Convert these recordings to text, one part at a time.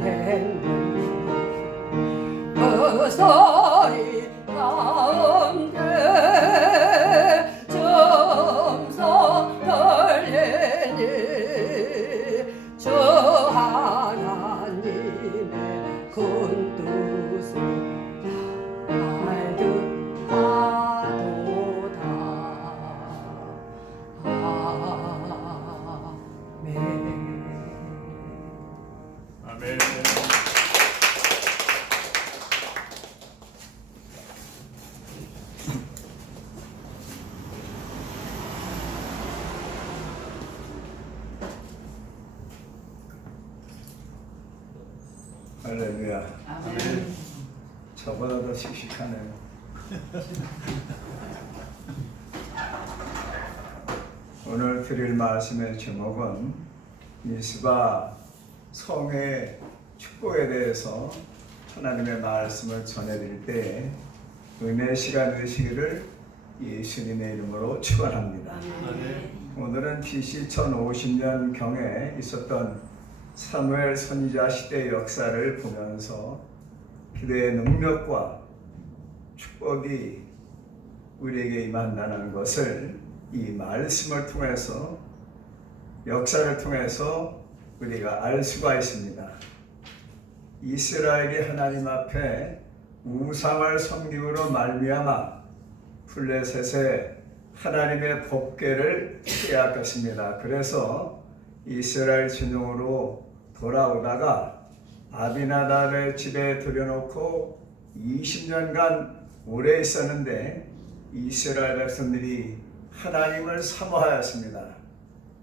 행님 그 소리 가운데 점서 들리니 주 하나님의 큰 뜻을 알듯하도다. 아멘. 할렐루야. 아멘. 저보다 더 씩씩하네요. 오늘 드릴 말씀의 제목은 미스바 성의 축복에 대해서 하나님의 말씀을 전해드릴 때 은혜 시간 되시기를 예수님의 이름으로 축원합니다. 오늘은 BC 1050년경에 있었던 사무엘 선지자 시대 역사를 보면서 기도의 능력과 축복이 우리에게 임한다는 것을 이 말씀을 통해서 역사를 통해서 우리가 알 수가 있습니다. 이스라엘이 하나님 앞에 우상을 섬김으로 말미암아 블레셋의 하나님의 법궤를 빼앗겼습니다. 그래서 이스라엘 진영으로 돌아오다가 아비나답의 집에 들여놓고 20년간 오래 있었는데 이스라엘 백성들이 하나님을 사모하였습니다.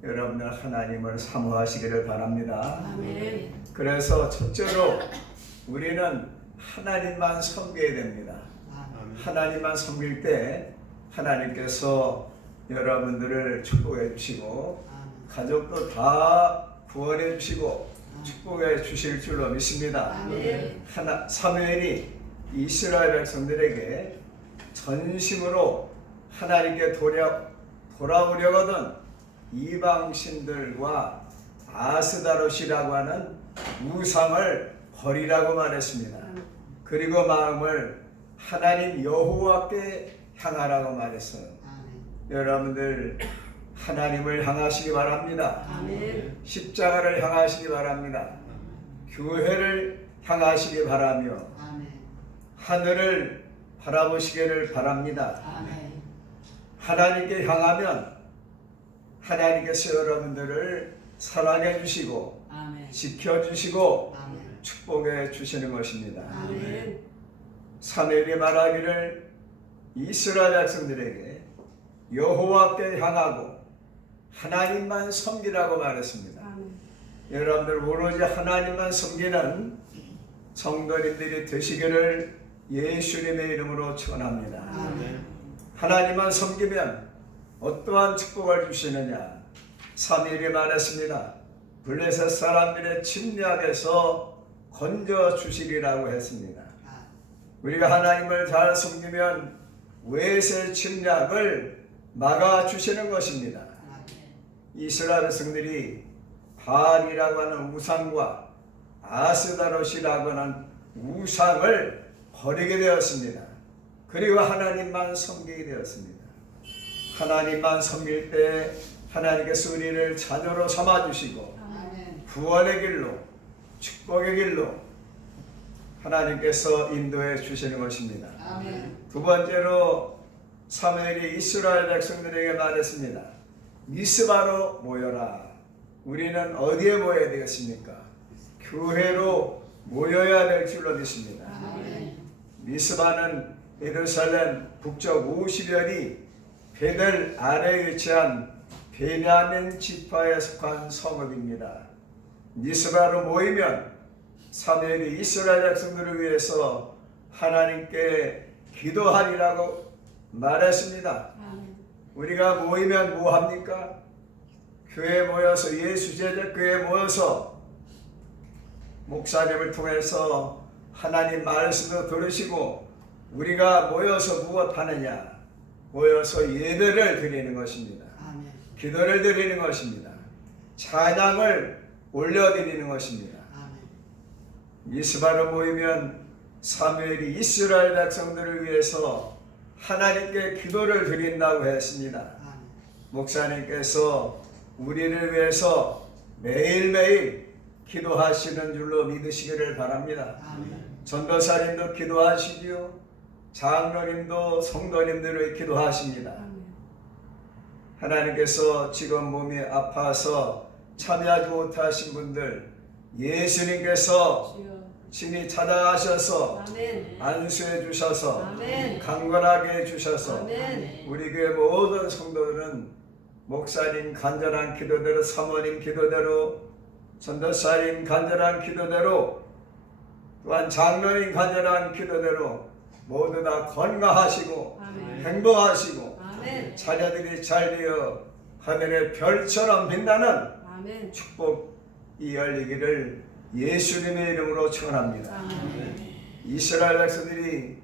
여러분들 하나님을 사모하시기를 바랍니다. 아멘. 그래서 첫째로 우리는 하나님만 섬겨야 됩니다. 하나님만 섬길 때 하나님께서 여러분들을 축복해 주시고 가족도 다 구원해 주시고 축복해 주실 줄로 믿습니다. 사무엘이 이스라엘 백성들에게 전심으로 하나님께 돌아오려거든 이방신들과 아스다롯이라고 하는 우상을 버리라고 말했습니다. 그리고 마음을 하나님 여호와께 향하라고 말했어요. 여러분들 하나님을 향하시기 바랍니다. 아멘. 십자가를 향하시기 바랍니다. 교회를 향하시기 바라며 하늘을 바라보시기를 바랍니다. 하나님께 향하면 하나님께서 여러분들을 사랑해 주시고 지켜주시고 축복해 주시는 것입니다. 사무엘이 말하기를 이스라엘 백성들에게 여호와께 향하고 하나님만 섬기라고 말했습니다. 여러분들 오로지 하나님만 섬기는 성도님들이 되시기를 예수님의 이름으로 축원합니다. 하나님만 섬기면 어떠한 축복을 주시느냐? 사무엘이 말했습니다. 블레셋 사람들의 침략에서 건져 주시리라고 했습니다. 우리가 하나님을 잘 섬기면 외세 침략을 막아 주시는 것입니다. 이스라엘 백성들이 바알이라고 하는 우상과 아스다롯이라고 하는 우상을 버리게 되었습니다. 그리고 하나님만 섬기게 되었습니다. 하나님만 섬길 때 하나님께서 우리를 자녀로 삼아주시고 구원의 길로 축복의 길로 하나님께서 인도해 주시는 것입니다. 두 번째로 사무엘이 이스라엘 백성들에게 말했습니다. 미스바로 모여라. 우리는 어디에 모여야 되겠습니까? 교회로 모여야 될 줄로 믿습니다. 미스바는 예루살렘 북쪽 50여리 베델 아래에 위치한 베냐민 지파에 속한 성읍입니다. 미스바로 모이면 사무엘이 이스라엘 백성들을 위해서 하나님께 기도하리라고 말했습니다. 우리가 모이면 뭐 합니까? 교회에 모여서 예수 제자 교회에 모여서 목사님을 통해서 하나님 말씀도 들으시고 우리가 모여서 무엇하느냐? 모여서 예배를 드리는 것입니다. 기도를 드리는 것입니다. 찬양을 올려드리는 것입니다. 미스바로 모이면 사무엘이 이스라엘 백성들을 위해서 하나님께 기도를 드린다고 했습니다. 목사님께서 우리를 위해서 매일매일 기도하시는 줄로 믿으시기를 바랍니다. 전도사님도 기도하시고요, 장로님도 성도님들을 기도하십니다. 하나님께서 지금 몸이 아파서 참여하지 못하신 분들, 예수님께서 친히 찾아가셔서 안수해 주셔서 강건하게 해 주셔서 우리 교회 모든 성도들은 목사님 간절한 기도대로, 사모님 기도대로, 전도사님 간절한 기도대로, 또한 장로님 간절한 기도대로 모두 다 건강하시고 행복하시고 자녀들이 잘 되어 하늘의 별처럼 빛나는 축복이 열리기를 예수님의 이름으로 축원합니다. 이스라엘 백성들이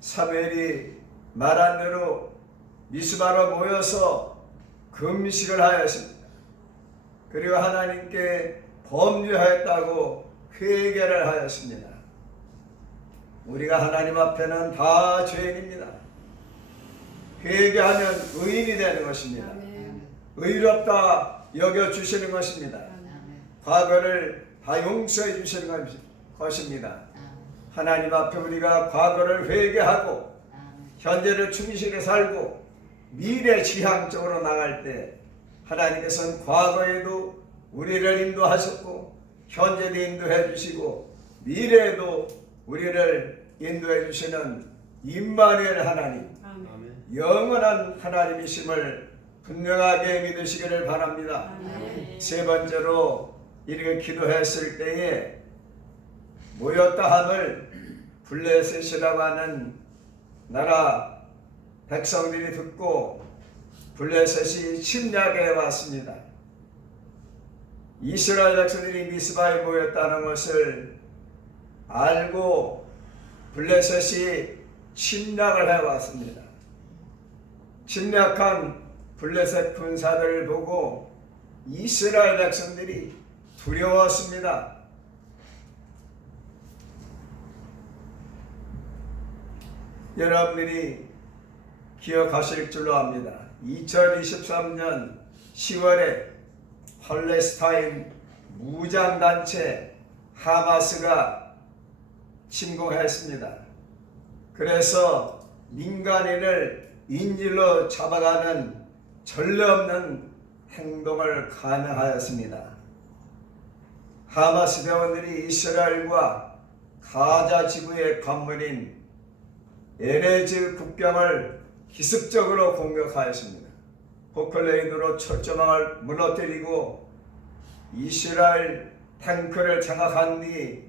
사무엘이 말한 대로 미스바로 모여서 금식을 하였습니다. 그리고 하나님께 범죄하였다고 회개를 하였습니다. 우리가 하나님 앞에는 다 죄인입니다. 회개하면 의인이 되는 것입니다. 의롭다 여겨주시는 것입니다. 과거를 다 용서해 주시는 것입니다. 하나님 앞에 우리가 과거를 회개하고 현재를 충실히 살고 미래 지향적으로 나갈 때 하나님께서는 과거에도 우리를 인도하셨고 현재도 인도해 주시고 미래에도 우리를 인도해 주시는 임마누엘 하나님, 영원한 하나님이심을 분명하게 믿으시기를 바랍니다. 세 번째로 이렇게 기도했을 때에 모였다 함을 블레셋이라고 하는 나라 백성들이 듣고 블레셋이 침략해 왔습니다. 이스라엘 백성들이 미스바에 모였다는 것을 알고 블레셋이 침략을 해왔습니다. 침략한 블레셋 군사들을 보고 이스라엘 백성들이 두려웠습니다. 여러분들이 기억하실 줄로 압니다. 2023년 10월에 팔레스타인 무장단체 하마스가 침공했습니다. 그래서 민간인을 인질로 잡아가는 전례 없는 행동을 감행하였습니다. 하마스 대원들이 이스라엘과 가자 지구의 관문인 에레즈 국경을 기습적으로 공격하였습니다. 포클레인으로 철조망을 무너뜨리고 이스라엘 탱크를 장악한 뒤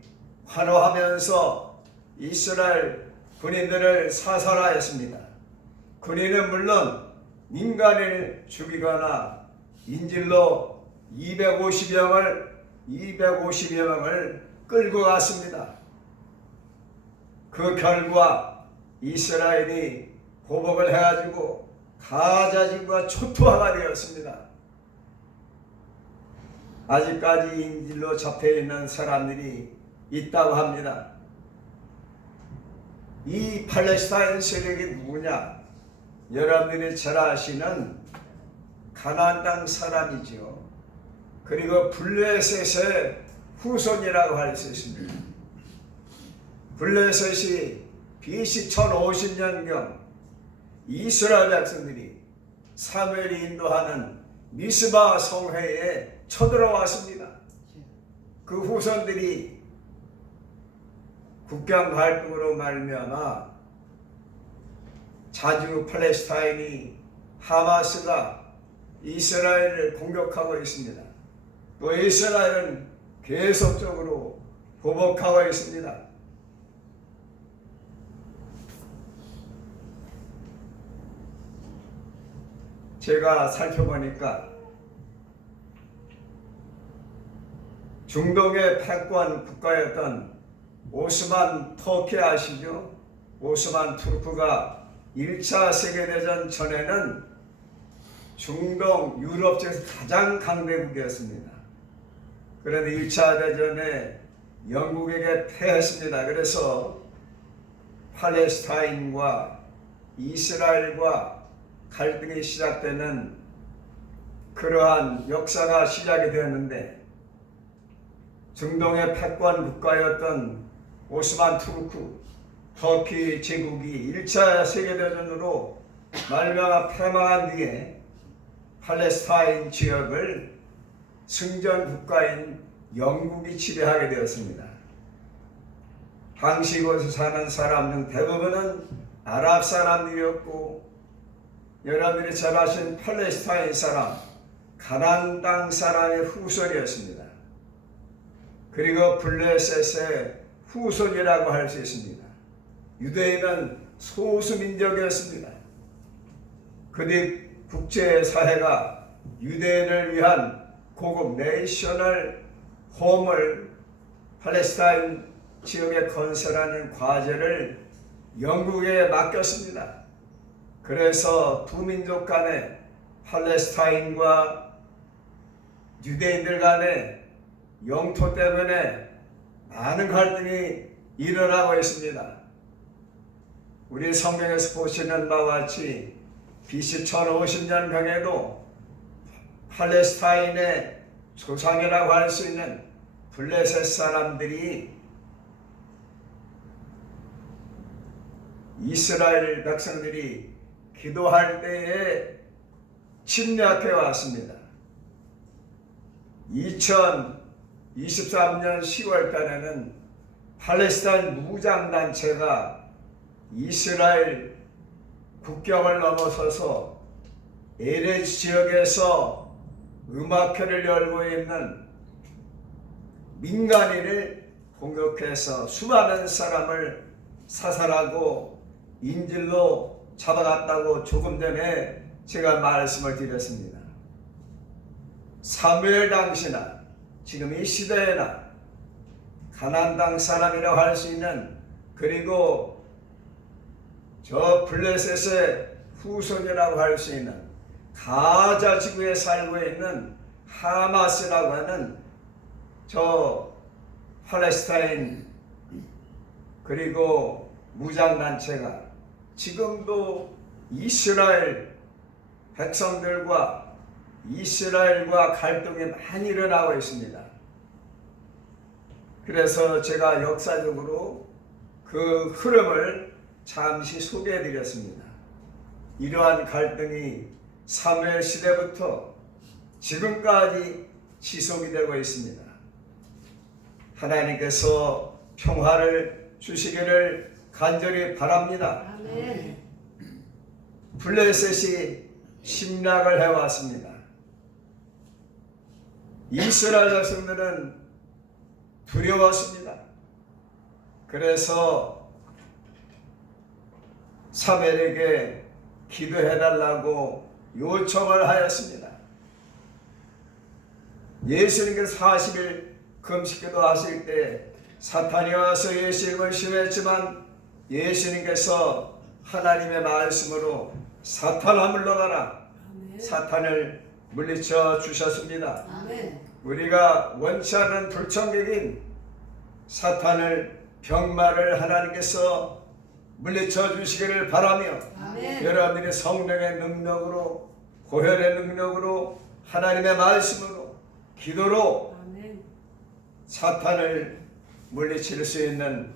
환호하면서 이스라엘 군인들을 사살하였습니다. 군인은 물론 민간인을 죽이거나 인질로 250여 명을 끌고 갔습니다. 그 결과 이스라엘이 보복을 해가지고 가자지구가 초토화가 되었습니다. 아직까지 인질로 잡혀있는 사람들이 있다고 합니다. 이 팔레스타인 세력이 누구냐? 여러분들이 잘 아시는 가나안 땅 사람이죠. 그리고 블레셋의 후손이라고 할 수 있습니다. 블레셋이 BC 1050년경 이스라엘 백성들이 사무엘이 인도하는 미스바 성회에 쳐들어왔습니다. 그 후손들이 국경 갈등으로 말미암아 자주 팔레스타인이 하마스가 이스라엘을 공격하고 있습니다. 또 이스라엘은 계속적으로 보복하고 있습니다. 제가 살펴보니까 중동의 패권 국가였던 오스만 터키 아시죠? 오스만 투르크가 1차 세계대전 전에는 중동 유럽 쪽에서 가장 강대국이었습니다. 그런데 1차 대전에 영국에게 패했습니다. 그래서 팔레스타인과 이스라엘과 갈등이 시작되는 그러한 역사가 시작이 되었는데, 중동의 패권 국가였던 오스만 투르크 터키 제국이 1차 세계대전으로 말미암아 패망한 뒤에 팔레스타인 지역을 승전 국가인 영국이 지배하게 되었습니다. 당시 이곳에 사는 사람 중 대부분은 아랍 사람들이었고, 여러분들이 잘 아신 팔레스타인 사람, 가나안 땅 사람의 후손이었습니다. 그리고 블레셋의 후손이라고 할 수 있습니다. 유대인은 소수민족이었습니다. 그 뒤 국제사회가 유대인을 위한 고급 내셔널 홈을 팔레스타인 지역에 건설하는 과제를 영국에 맡겼습니다. 그래서 두 민족 간에, 팔레스타인과 유대인들 간에 영토 때문에 많은 갈등이 일어나고 있습니다. 우리 성경에서 보시는 바와 같이 BC 1050년경에도 팔레스타인의 조상이라고 할 수 있는 블레셋 사람들이 이스라엘 백성들이 기도할 때에 침략해 왔습니다. 2023년 10월 달에는 팔레스타인 무장단체가 이스라엘 국경을 넘어서서 에레즈 지역에서 음악회를 열고 있는 민간인을 공격해서 수많은 사람을 사살하고 인질로 잡아갔다고 조금 전에 제가 말씀을 드렸습니다. 사무엘 당시나 지금 이 시대에나 가나안 땅 사람이라고 할 수 있는, 그리고 저 블레셋의 후손이라고 할 수 있는 가자 지구에 살고 있는 하마스라고 하는 저 팔레스타인 그리고 무장단체가 지금도 이스라엘 백성들과 이스라엘과 갈등이 많이 일어나고 있습니다. 그래서 제가 역사적으로 그 흐름을 잠시 소개해 드렸습니다. 이러한 갈등이 사무엘 시대부터 지금까지 지속이 되고 있습니다. 하나님께서 평화를 주시기를 간절히 바랍니다. 아멘. 블레셋이 침략을 해왔습니다. 이스라엘 백성들은 두려웠습니다. 그래서 사무엘에게 기도해달라고 요청을 하였습니다. 예수님께서 40일 금식기도 하실 때 사탄이 와서 예수님을 시험했지만 예수님께서 하나님의 말씀으로 사탄아 물러가라, 아멘. 사탄을 물리쳐 주셨습니다. 아멘. 우리가 원치 않은 불청객인 사탄을, 병마를 하나님께서 물리쳐 주시기를 바라며, 아멘. 여러분들이 성령의 능력으로, 고혈의 능력으로, 하나님의 말씀으로, 기도로 아멘. 사탄을 물리칠 수 있는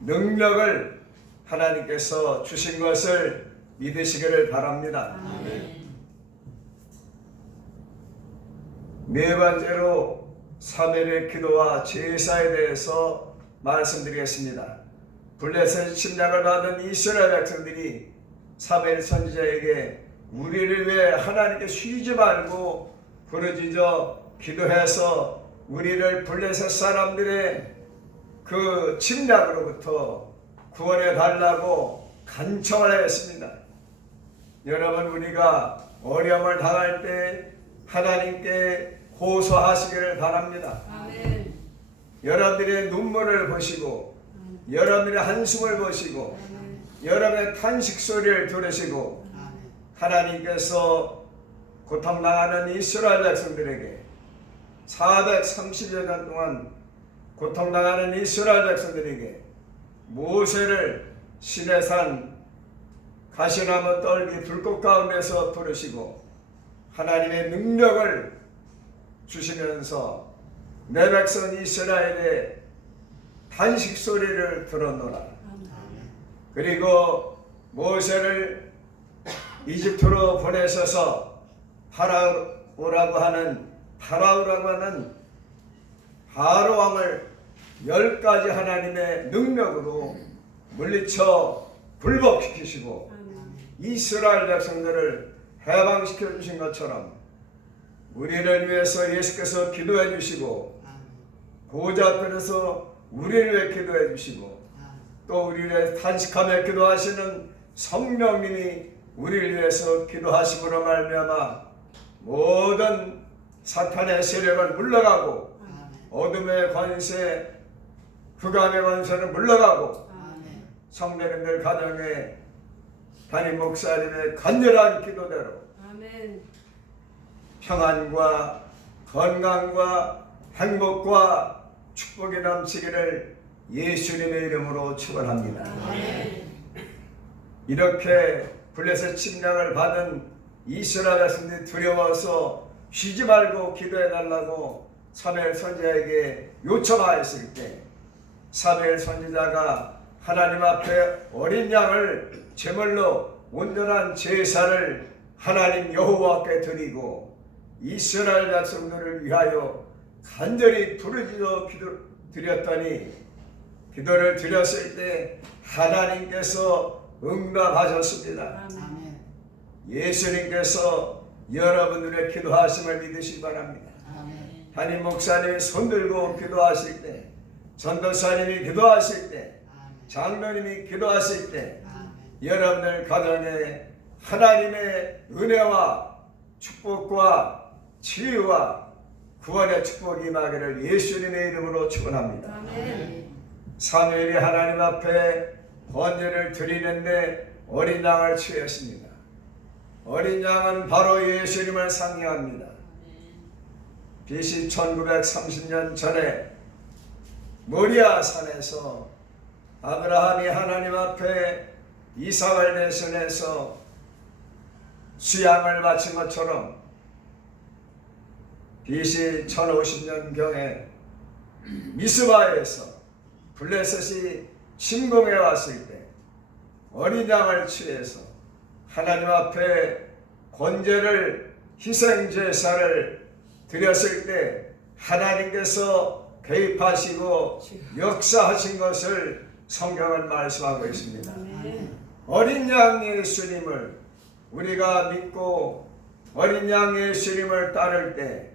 능력을 하나님께서 주신 것을 믿으시기를 바랍니다. 아멘. 네 번째로 사무엘의 기도와 제사에 대해서 말씀드리겠습니다. 블레셋 침략을 받은 이스라엘 백성들이 사무엘 선지자에게 우리를 위해 하나님께 쉬지 말고 부르짖어 기도해서 우리를 블레셋 사람들의 그 침략으로부터 구원해 달라고 간청을 했습니다. 여러분, 우리가 어려움을 당할 때 하나님께 호소하시기를 바랍니다. 아멘. 여러분들의 눈물을 보시고, 여러분들의 한숨을 보시고, 아멘. 여러분의 탄식 소리를 들으시고, 아멘. 하나님께서 고통당하는 이스라엘 백성들에게 430여 년 동안 고통당하는 이스라엘 백성들에게 모세를 시내산 가시나무 떨기 불꽃 가운데서 부르시고 하나님의 능력을 주시면서 내 백성 이스라엘의 탄식 소리를 들었노라. 그리고 모세를 이집트로 보내셔서 파라오라고 하는 바로 왕을 10가지 하나님의 능력으로 물리쳐 불복시키시고 이스라엘 백성들을 해방시켜 주신 것처럼 우리를 위해서 예수께서 기도해 주시고 보좌 앞에서 우리를 위해 기도해 주시고 또 우리를 위해 탄식하며 기도하시는 성령님이 우리를 위해서 기도하심으로 말미암아 모든 사탄의 세력을 물러가고 어둠의 권세, 흑암의 권세를 물러가고 성도님들 가정에 담임 목사님의 간절한 기도대로 평안과 건강과 행복과 축복이 넘치기를 예수님의 이름으로 축원합니다. 이렇게 블레셋 침략을 받은 이스라엘 백성들이 두려워서 쉬지 말고 기도해달라고 사무엘 선지자에게 요청하였을 때 사무엘 선지자가 하나님 앞에 어린 양을 제물로 온전한 제사를 하나님 여호와께 드리고 이스라엘 백성들을 위하여 간절히 부르짖어 드렸더니 기도를 드렸을 때 하나님께서 응답하셨습니다. 예수님께서 여러분들의 기도하심을 믿으시기 바랍니다. 담임 목사님이 손들고 기도하실 때, 전도사님이 기도하실 때, 장로님이 기도하실 때 여러분들 가정에 하나님의 은혜와 축복과 치유와 구원의 축복이 임하기를 예수님의 이름으로 축원합니다. 사무엘이 하나님 앞에 번제를 드리는데 어린 양을 취했습니다. 어린 양은 바로 예수님을 상징합니다. BC 1930년 전에 모리아 산에서 아브라함이 하나님 앞에 이삭을 내셔내서 수양을 바친 것처럼 BC 1050년경에 미스바에서 블레셋이 침공해 왔을 때 어린 양을 취해서 하나님 앞에 번제를 희생제사를 드렸을 때 하나님께서 개입하시고 역사하신 것을 성경은 말씀하고 있습니다. 어린 양 예수님을 우리가 믿고 어린 양 예수님을 따를 때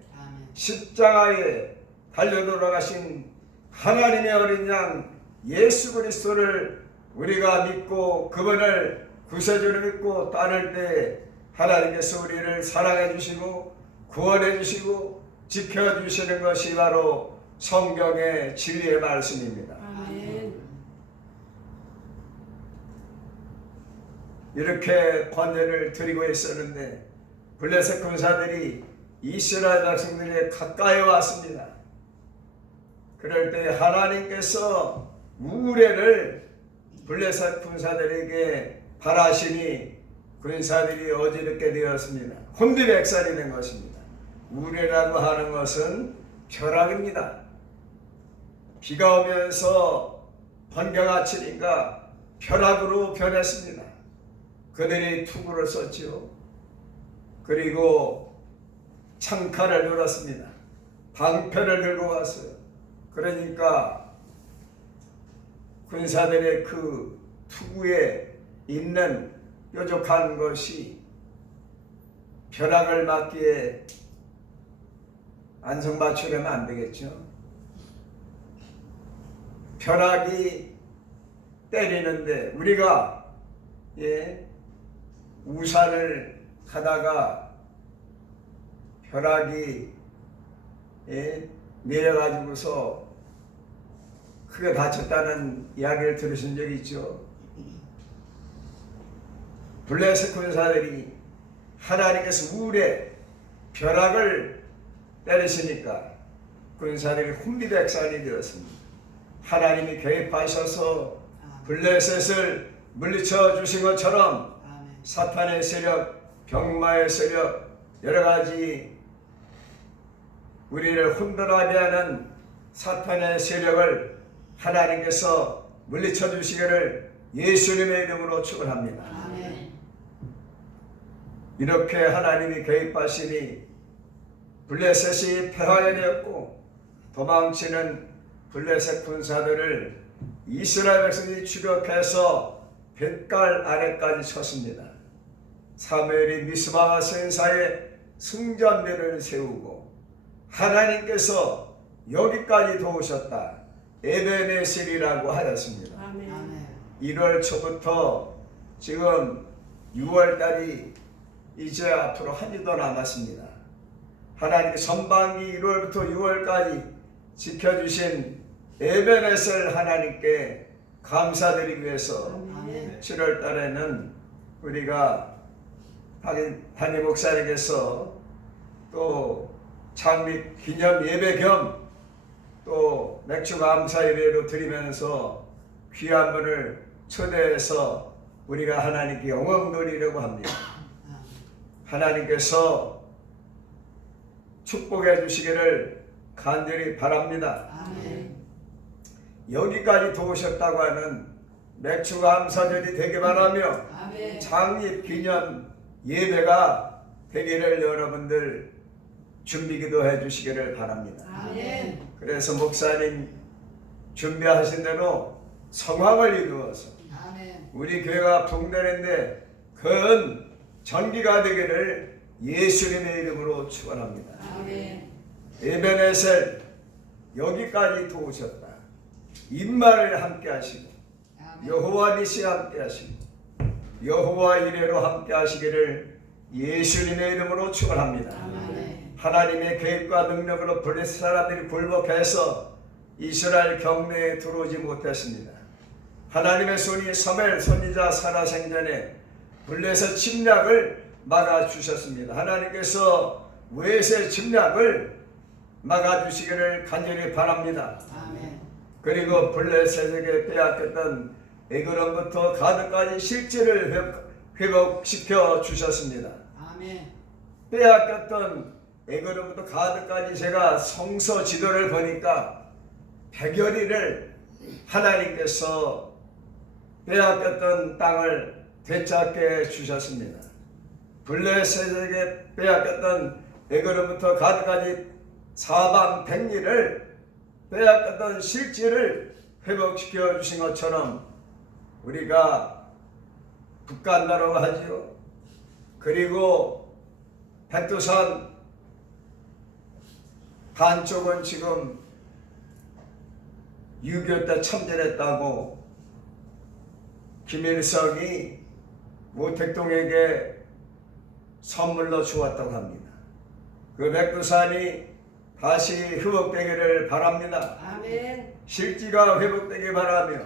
십자가에 달려 돌아가신 하나님의 어린 양 예수 그리스도를 우리가 믿고 그분을 구세주로 믿고 따를 때 하나님께서 우리를 사랑해 주시고 구원해 주시고 지켜 주시는 것이 바로 성경의 진리의 말씀입니다. 이렇게 번제를 드리고 있었는데 블레셋 군사들이 이스라엘 백성들에 가까이 왔습니다. 그럴 때 하나님께서 우레를 블레셋 군사들에게 바라시니 군사들이 어지럽게 되었습니다. 혼비백산이 된 것입니다. 우레라고 하는 것은 벼락입니다. 비가 오면서 번개가 치니까 벼락으로 변했습니다. 그들이 투구를 썼지요. 그리고 창칼을 들었습니다. 방패를 들고 갔어요. 그러니까 군사들의 그 투구에 있는 뾰족한 것이 벼락을 맞기에 안성맞추려면 안 되겠죠. 벼락이 때리는데 우리가 우산을 하다가 벼락이 내려가지고서 크게 다쳤다는 이야기를 들으신 적이 있죠. 블레셋 군사들이 하나님께서 우레 벼락을 때리시니까 군사들이 혼비백산이 되었습니다. 하나님이 개입하셔서 블레셋을 물리쳐 주신 것처럼 사탄의 세력, 병마의 세력, 여러 가지 우리를 혼돈하게 하는 사탄의 세력을 하나님께서 물리쳐 주시기를 예수님의 이름으로 축원합니다. 이렇게 하나님이 개입하시니 블레셋이 패하게 되었고 도망치는 블레셋 군사들을 이스라엘 백성이 추격해서 뱃갈 아래까지 쳤습니다. 사무엘이 미스바와 센사에 승전대를 세우고 하나님께서 여기까지 도우셨다. 에베네셀이라고 하였습니다. 1월 초부터 지금 6월달이 이제 앞으로 한 주도 남았습니다. 하나님께 전반기 1월부터 6월까지 지켜주신 에베네셀 하나님께 감사드리기 위해서 7월 달에는 우리가 담임 목사님께서 또 창립 기념 예배 겸 또 맥주 감사 예배로 드리면서 귀한 분을 초대해서 우리가 하나님께 영광 돌리려고 합니다. 하나님께서 축복해 주시기를 간절히 바랍니다. 여기까지 도우셨다고 하는 맥주 감사절이 되기 바라며 창립 기념 예배가 되기를 여러분들 준비기도 해 주시기를 바랍니다. 그래서 목사님 준비하신 대로 성황을 이루어서 우리 교회가 붕대는데 큰 전기가 되기를 예수님의 이름으로 축원합니다. 에베네셀 여기까지 도우셨다. 임마를 함께 하시고 여호와 니시 함께 하시고 여호와 이레로 함께 하시기를 예수님의 이름으로 축원합니다. 하나님의 계획과 능력으로 블레셋 사람들이 굴복해서 이스라엘 경내에 들어오지 못했습니다. 하나님의 손이 사무엘 선지자 살아생전에 블레셋 침략을 막아주셨습니다. 하나님께서 외세 침략을 막아주시기를 간절히 바랍니다. 그리고 블레셋에게 빼앗겼던 에그론부터 가드까지 실질을 회복시켜 주셨습니다. 빼앗겼던 에그론부터 가드까지 제가 성서 지도를 보니까 100여리를 하나님께서 빼앗겼던 땅을 되찾게 주셨습니다. 블레셋에게 빼앗겼던 에그론부터 가드까지 사방 100리를 빼앗겼던 실질을 회복시켜 주신 것처럼 우리가 북간다라고 하지요. 그리고 백두산 한쪽은 지금 6.25 때 참전했다고 김일성이 모택동에게 선물로 주었다고 합니다. 그 백두산이 다시 회복되기를 바랍니다. 실지가 회복되기 바라며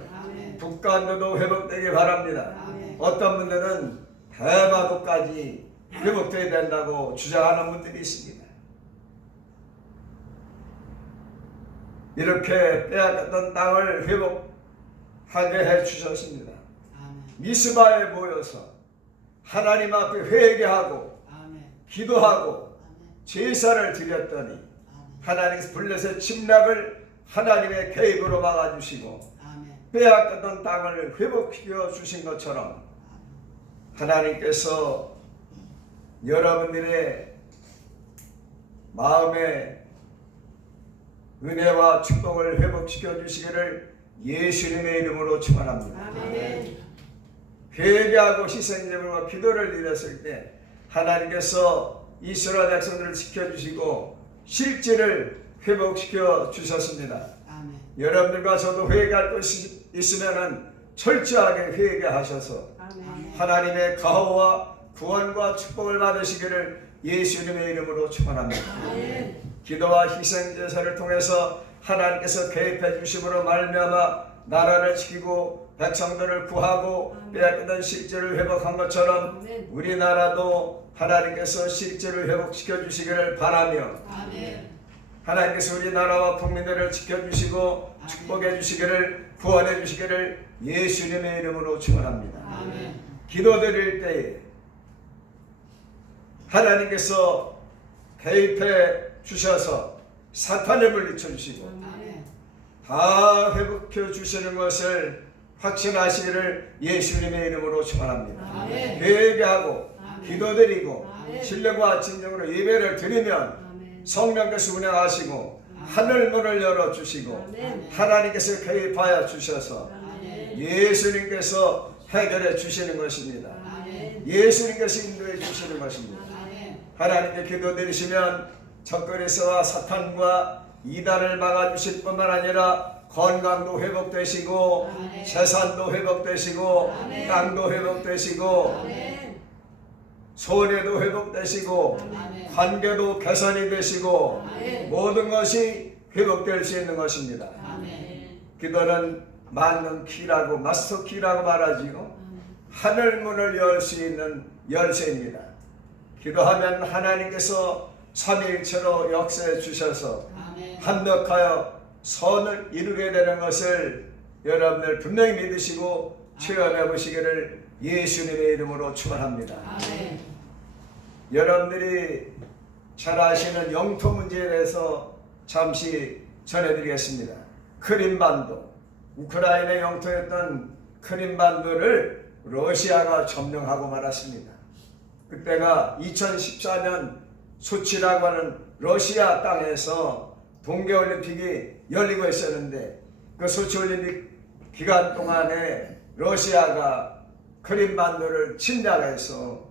북간도도 회복되기 바랍니다. 어떤 분들은 대마도까지 회복되어야 된다고 주장하는 분들이 있습니다. 이렇게 빼앗겼던 땅을 회복하게 해주셨습니다. 미스바에 모여서 하나님 앞에 회개하고 기도하고 제사를 드렸더니 하나님께서 블레셋 침략을 하나님의 개입으로 막아주시고 빼앗겼던 땅을 회복시켜 주신 것처럼 하나님께서 여러분들의 마음에 은혜와 축복을 회복시켜 주시기를 예수님의 이름으로 축원합니다. 회개하고 희생제물과 기도를 드렸을 때 하나님께서 이스라엘 백성들을 지켜주시고 실질을 회복시켜 주셨습니다. 여러분들과 저도 회개할 것이 있으면 철저하게 회개하셔서 하나님의 가호와 구원과 축복을 받으시기를 예수님의 이름으로 축원합니다. 기도와 희생제사를 통해서 하나님께서 개입해 주심으로 말미암아 나라를 지키고 백성들을 구하고 빼앗기던 실제를 회복한 것처럼 우리나라도 하나님께서 실제를 회복시켜 주시기를 바라며 하나님께서 우리 나라와 국민들을 지켜주시고 축복해 주시기를, 구원해 주시기를 예수님의 이름으로 축원합니다. 기도드릴 때에 하나님께서 개입해 주셔서 사탄을 물리쳐 주시고 다 회복해 주시는 것을 확신하시기를 예수님의 이름으로 축원합니다. 회개하고 기도드리고 신령과 진정으로 예배를 드리면 성령께서 운행하시고 하늘문을 열어주시고 하나님께서 개입하여 주셔서 예수님께서 해결해 주시는 것입니다. 예수님께서 인도해 주시는 것입니다. 하나님께 기도드리시면 적그리스도와 사탄과 이단을 막아주실 뿐만 아니라 건강도 회복되시고 재산도 회복되시고 땅도 회복되시고 손해도 회복되시고 관계도 개선이 되시고 모든 것이 회복될 수 있는 것입니다. 기도는 만능 키라고 마스터 키라고 말하지요. 하늘문을 열 수 있는 열쇠입니다. 기도하면 하나님께서 삼위일체로 역사해 주셔서 합력하여 선을 이루게 되는 것을 여러분들 분명히 믿으시고 체험해 보시기를 예수님의 이름으로 축원합니다. 여러분들이 잘 아시는 영토 문제에 대해서 잠시 전해드리겠습니다. 크림반도, 우크라이나 영토였던 크림반도를 러시아가 점령하고 말았습니다. 그때가 2014년 소치라고 하는 러시아 땅에서 동계올림픽이 열리고 있었는데 그 소치올림픽 기간 동안에 러시아가 크림반도를 침략해서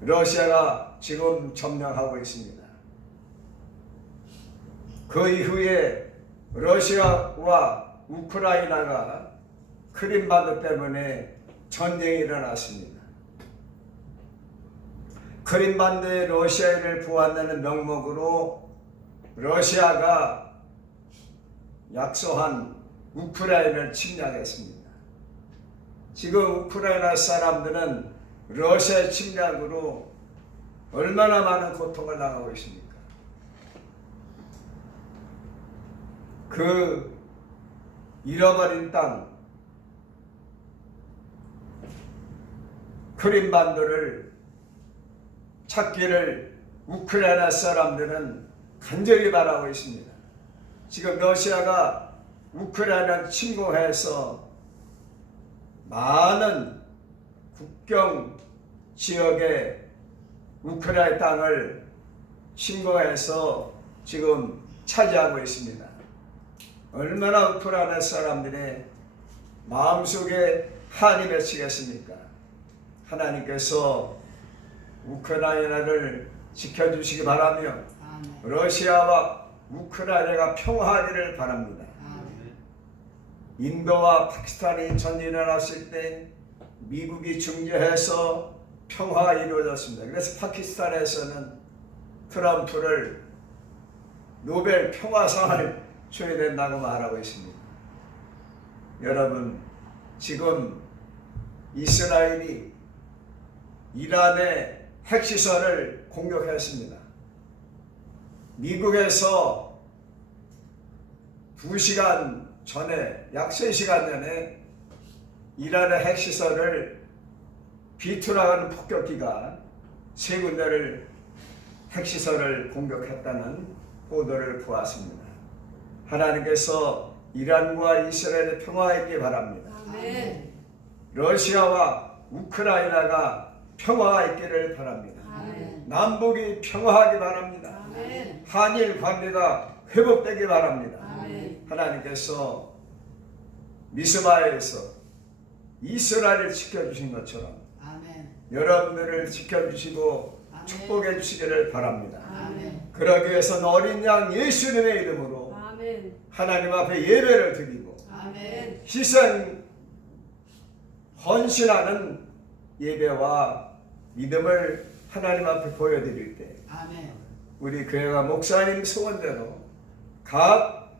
러시아가 지금 점령하고 있습니다. 그 이후에 러시아와 우크라이나가 크림반도 때문에 전쟁이 일어났습니다. 크림반도에 러시아인을 보호한다는 명목으로 러시아가 약소한 우크라이나를 침략했습니다. 지금 우크라이나 사람들은 러시아의 침략으로 얼마나 많은 고통을 당하고 있습니까? 그 잃어버린 땅 크림반도를 찾기를 우크라이나 사람들은 간절히 바라고 있습니다. 지금 러시아가 우크라이나를 침공해서 많은 국경 지역의 우크라이나 땅을 침공해서 지금 차지하고 있습니다. 얼마나 우크라이나 사람들의 마음속에 한이 맺히겠습니까? 하나님께서 우크라이나를 지켜주시기 바라며 러시아와 우크라이나가 평화하기를 바랍니다. 인도와 파키스탄이 전쟁이 일어났을 때 미국이 중재해서 평화가 이루어졌습니다. 그래서 파키스탄에서는 트럼프를 노벨 평화상을 줘야 된다고 말하고 있습니다. 여러분, 지금 이스라엘이 이란의 핵시설을 공격했습니다. 미국에서 2시간 전에, 약 3시간 전에 이란의 핵시설을 B2라는 폭격기가 3군데를 핵시설을 공격했다는 보도를 보았습니다. 하나님께서 이란과 이스라엘의 평화가 있기 바랍니다. 아멘. 러시아와 우크라이나가 평화가 있기를 바랍니다. 아멘. 남북이 평화하기 바랍니다. 아멘. 한일 관계가 회복되기 바랍니다. 아멘. 하나님께서 미스바에서 이스라엘을 지켜주신 것처럼 여러분들을 지켜주시고 축복해 주시기를 바랍니다. 그러기 위해서는 어린 양 예수님의 이름으로 아멘. 하나님 앞에 예배를 드리고 아멘. 희생 헌신하는 예배와 믿음을 하나님 앞에 보여드릴 때 우리 교회가 목사님 소원대로 각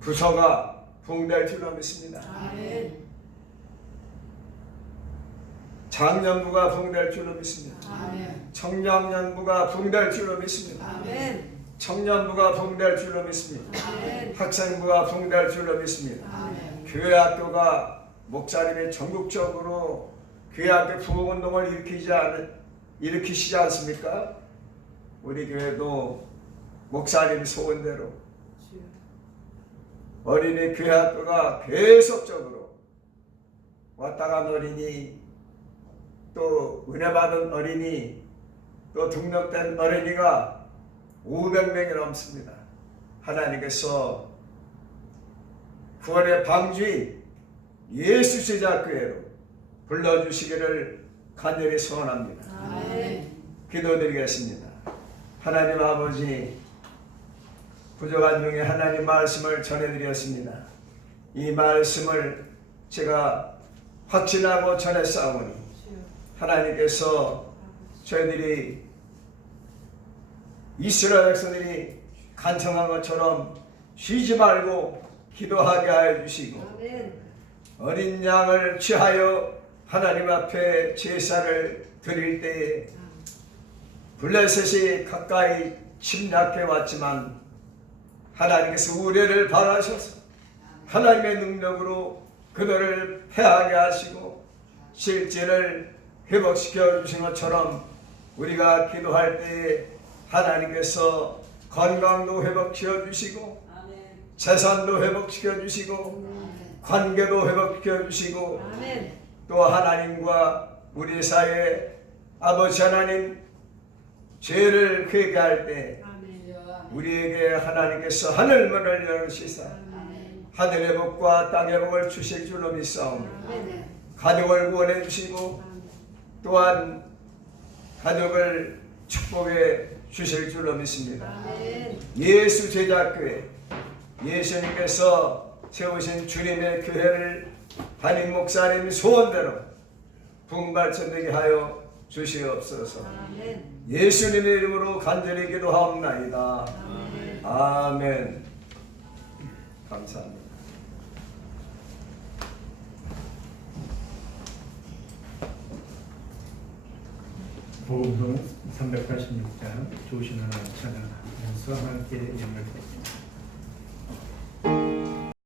부서가 부흥될 줄로 믿습니다. 아멘. 장년부가 부흥될 줄로 믿습니다. 아멘. 청년부가 부흥될 줄로 믿습니다. 아멘. 청년부가 부흥될 줄로 믿습니다. 아멘. 학생부가 부흥될 줄로 믿습니다. 아멘. 교회 학교가 목사님이 전국적으로 교회 학교 부흥운동을 일으키시지 않습니까? 우리 교회도 목사님 소원대로 어린이 교회 학교가 계속적으로 왔다 간 어린이, 또 은혜 받은 어린이, 또 등록된 어린이가 500명이 넘습니다. 하나님께서 구원의 방주인 예수 제자교회로 불러주시기를 간절히 소원합니다. 아멘. 기도드리겠습니다. 하나님 아버지, 부족한 중에 하나님 말씀을 전해드렸습니다. 이 말씀을 제가 확신하고 전했사오니 하나님께서 저희들이 이스라엘 백성들이 간청한 것처럼 쉬지 말고 기도하게 하여 주시고, 아멘. 어린 양을 취하여 하나님 앞에 제사를 드릴 때에 블레셋이 가까이 침략해 왔지만 하나님께서 우려를 바라셔서 하나님의 능력으로 그들을 패하게 하시고 실제를 회복시켜 주신 것처럼 우리가 기도할 때에 하나님께서 건강도 회복시켜 주시고 아멘. 재산도 회복시켜 주시고 관계도 회복시켜 주시고 아멘. 또 하나님과 우리 사이에 아버지 하나님 죄를 회개할 때 아멘. 우리에게 하나님께서 하늘문을 열으시사 아멘. 하늘의 복과 땅의 복을 주실 줄로 믿사오며 아멘. 가족을 구원해 주시고 또한 가족을 축복해 주실 줄로 믿습니다. 아멘. 예수 제자교회, 예수님께서 세우신 주님의 교회를 담임 목사님 소원대로 부흥발전되게 하여 주시옵소서. 아멘. 예수님의 이름으로 간절히 기도하옵나이다. 아멘. 아멘. 감사합니다. 복음송 386장 조신 하나님 찬양하면서 함께 영을 드립니다.